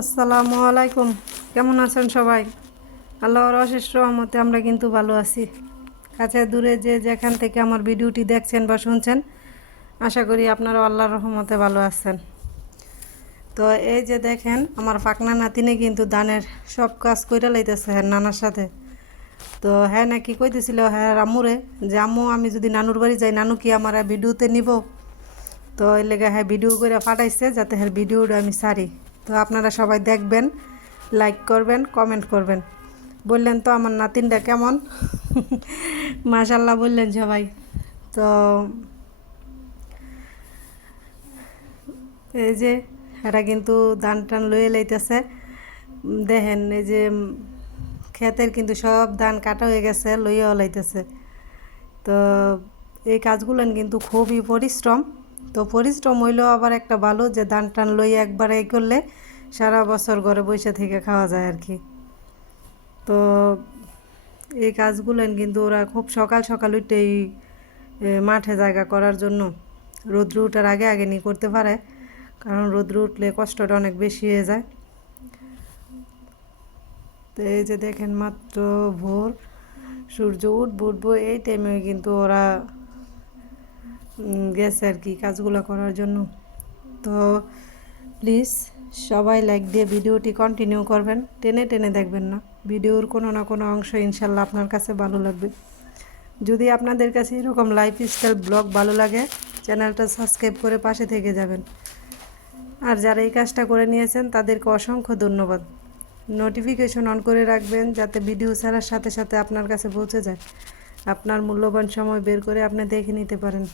আসসালামু আলাইকুম। কেমন আছেন সবাই? আল্লাহর অশেষ রহমতে আমরা কিন্তু ভালো আছি। কাছে দূরে যে যেখান থেকে আমার ভিডিওটি দেখছেন বা শুনছেন, আশা করি আপনারা আল্লাহর রহমতে ভালো আছেন। তো এই যে দেখেন, আমার পাকনা নাতিনে কিন্তু দানের সব কাজ কইরা লাইতেছে হ্যাঁ নানার সাথে। তো হ্যাঁ নাকি কইতেছিল হ্যাঁ আম্মুরে যে, আম্মু, আমি যদি নানুর বাড়ি যাই, নানু কি আমার ভিডিওতে নিব? তো এই লেগে হ্যাঁ ভিডিও করে পাঠাইছে যাতে হ্যাঁ ভিডিওটা আমি সারি। তো আপনারা সবাই দেখবেন লাইক করবেন কমেন্ট করবেন। বললেন তো আমার নাতিনটা কেমন? মাশাল্লাহ বললেন সবাই। তো এই যে, এরা কিন্তু ধান টান লয়ে লাইতেছে। দেখেন, এই যে ক্ষেতের কিন্তু সব ধান কাটা হয়ে গেছে, লইয়াও লাইতেছে। তো এই কাজগুলো কিন্তু খুবই পরিশ্রম। তো পরিশ্রম হইলেও আবার একটা ভালো যে ধান টান লইয়া একবার এই করলে সারা বছর ঘরে বসে থেকে খাওয়া যায় আর কি। তো এই কাজগুলো কিন্তু ওরা খুব সকাল সকাল উঠেই মাঠে জায়গা করার জন্য রোদ্র উঠার আগে আগে নিয়ে করতে পারে, কারণ রোদ্র উঠলে কষ্টটা অনেক বেশি হয়ে যায়। তো এই যে দেখেন মাত্র ভোর, সূর্য উঠবো উঠবো, এই টাইমে কিন্তু ওরা গেছে আর কি কাজগুলো করার জন্য। তো প্লিজ সবাই লাইক দিয়ে ভিডিওটি কন্টিনিউ করবেন। টেনে টেনে দেখবেন না। ভিডিওর কোনো না কোনো অংশ ইনশাল্লাহ আপনার কাছে ভালো লাগবে। যদি আপনাদের কাছে এরকম লাইফ স্টাইল ব্লগ ভালো লাগে, চ্যানেলটা সাবস্ক্রাইব করে পাশে থেকে যাবেন। আর যারা এই কাজটা করে নিয়েছেন, তাদেরকে অসংখ্য ধন্যবাদ। নোটিফিকেশন অন করে রাখবেন যাতে ভিডিও ছাড়ার সাথে সাথে আপনার কাছে পৌঁছে যায়। আপনার মূল্যবান সময় বের করে আপনি দেখে নিতে পারেন।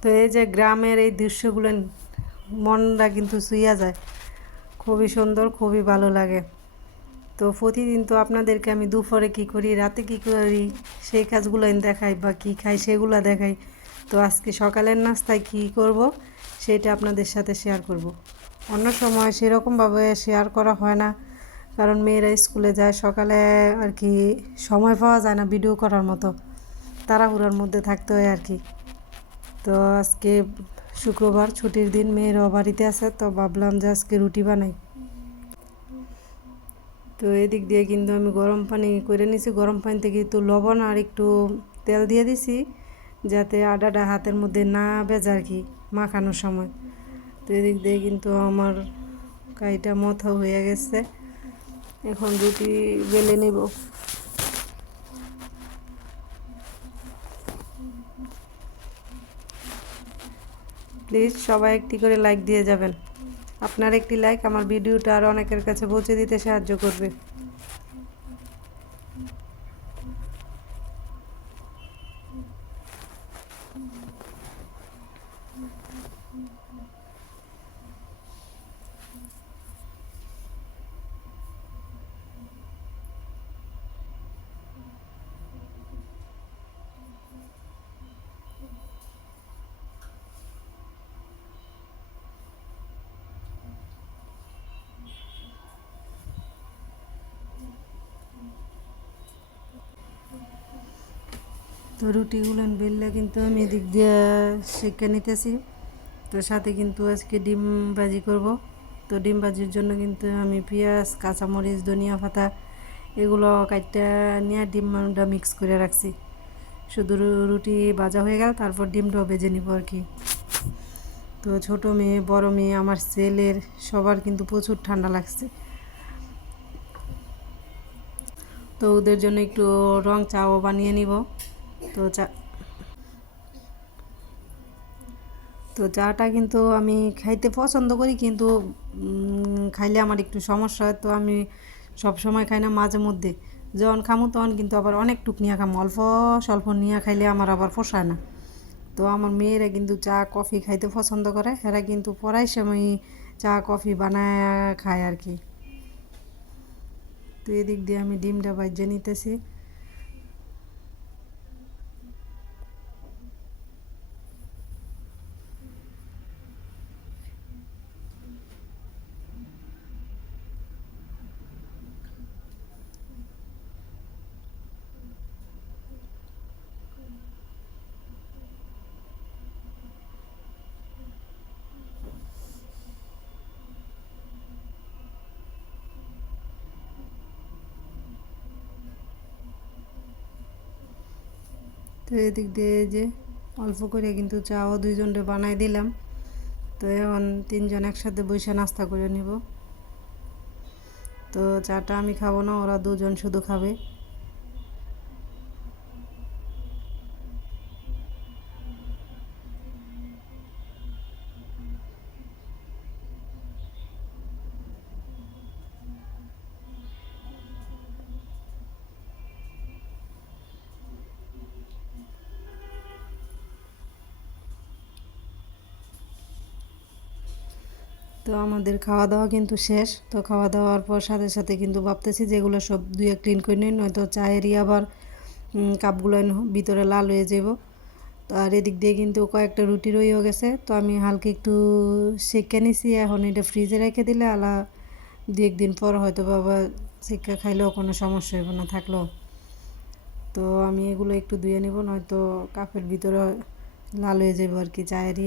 তো এই যে গ্রামের এই দৃশ্যগুলো মনটা কিন্তু শুইয়া যায়। খুবই সুন্দর, খুবই ভালো লাগে। তো প্রতিদিন তো আপনাদেরকে আমি দুপুরে কী করি, রাতে কী করি, সেই কাজগুলো দেখাই বা কী খাই সেগুলো দেখাই। তো আজকে সকালের নাস্তায় কী করব, সেটা আপনাদের সাথে শেয়ার করব। অন্য সময় সেরকমভাবে শেয়ার করা হয় না, কারণ মেয়েরা স্কুলে যায়, সকালে আর কি সময় পাওয়া যায় না ভিডিও করার মতো। তাড়াহুড়োর মধ্যে থাকতে হয় আর কি। তো আজকে শুক্রবার ছুটির দিন মেয়েরাও বাড়িতে আছে, তো ভাবলাম যে আজকে রুটি বানাই। তো এদিক দিয়ে কিন্তু আমি গরম পানি করে নিছি, গরম পানি থেকে একটু লবণ আর একটু তেল দিয়ে দিছি, যাতে আডাটা হাতের মধ্যে না বেজা আর কি মাখানোর সময়। তো এদিক দিয়ে কিন্তু আমার কাইটা মথা হয়ে গেছে, এখন রুটি বেলে নেব। প্লিজ সবাই একটি করে লাইক দিয়ে যাবেন। আপনার একটি লাইক আমার ভিডিওটা আরও অনেকের কাছে পৌঁছে দিতে সাহায্য করবে। তো রুটিগুলো বেললে কিন্তু আমি এদিক দিয়ে সেঁকে নিতেছি। তো সাথে কিন্তু আজকে ডিম ভাজি করব। তো ডিম ভাজির জন্য কিন্তু আমি পেঁয়াজ, কাঁচামরিচ, ধনিয়া পাতা এগুলো কাটটা নিয়ে ডিমটা মিক্স করে রাখছি। শুধু রুটি ভাজা হয়ে গেল, তারপর ডিমটাও ভেজে নিব আর কি। তো ছোটো মেয়ে, বড় মেয়ে, আমার ছেলের সবার কিন্তু প্রচুর ঠান্ডা লাগছে। তো ওদের জন্য একটু রং চাও বানিয়ে নিব। তো চা তো চাটা কিন্তু আমি খাইতে পছন্দ করি, কিন্তু খাইলে আমার একটু সমস্যা হয়, তো আমি সব সময় খাই না মাঝে মধ্যে। যখন খামো তখন কিন্তু আবার অনেক টুক নিয়ে খামো, অল্প স্বল্প নিয়ে খাইলে আমার আবার পোষায় না। তো আমার মেয়েরা কিন্তু চা, কফি খাইতে পছন্দ করে, এরা কিন্তু পড়াই সময় চা, কফি বানায় খায় আর কি। তো এদিক দিয়ে আমি ডিমটা বাজ্যে নিতেছি। তো এদিক দিয়ে যে অল্প করে কিন্তু চাও দুইজনরে বানাই দিলাম। তো এখন তিনজন একসাথে বসে নাস্তা করে নিব। তো চাটা আমি খাব না, ওরা দুজন শুধু খাবে। তো আমাদের খাওয়া দাওয়া কিন্তু শেষ। তো খাওয়া দাওয়ার পর সাথে সাথে কিন্তু ভাবতেছি যেগুলো সব দুয়ে ক্লিন করে নিই, নয়তো চায়েরই আবার কাপগুলো ভিতরে লাল হয়ে যাব তো আর এদিক দিয়ে কিন্তু কয়েকটা রুটি রয়েও গেছে। তো আমি হালকা একটু সেঁকে নিছি, এখন এটা ফ্রিজে রেখে দিলে আলা দু একদিন পর হয়তো বাবা শিক্ষা খাইলেও কোনো সমস্যা হবে না থাকলেও তো আমি এগুলো একটু ধুয়ে নেব, নয়তো কাপের ভিতরে লাল হয়ে যাবে আর কি, চায়েরই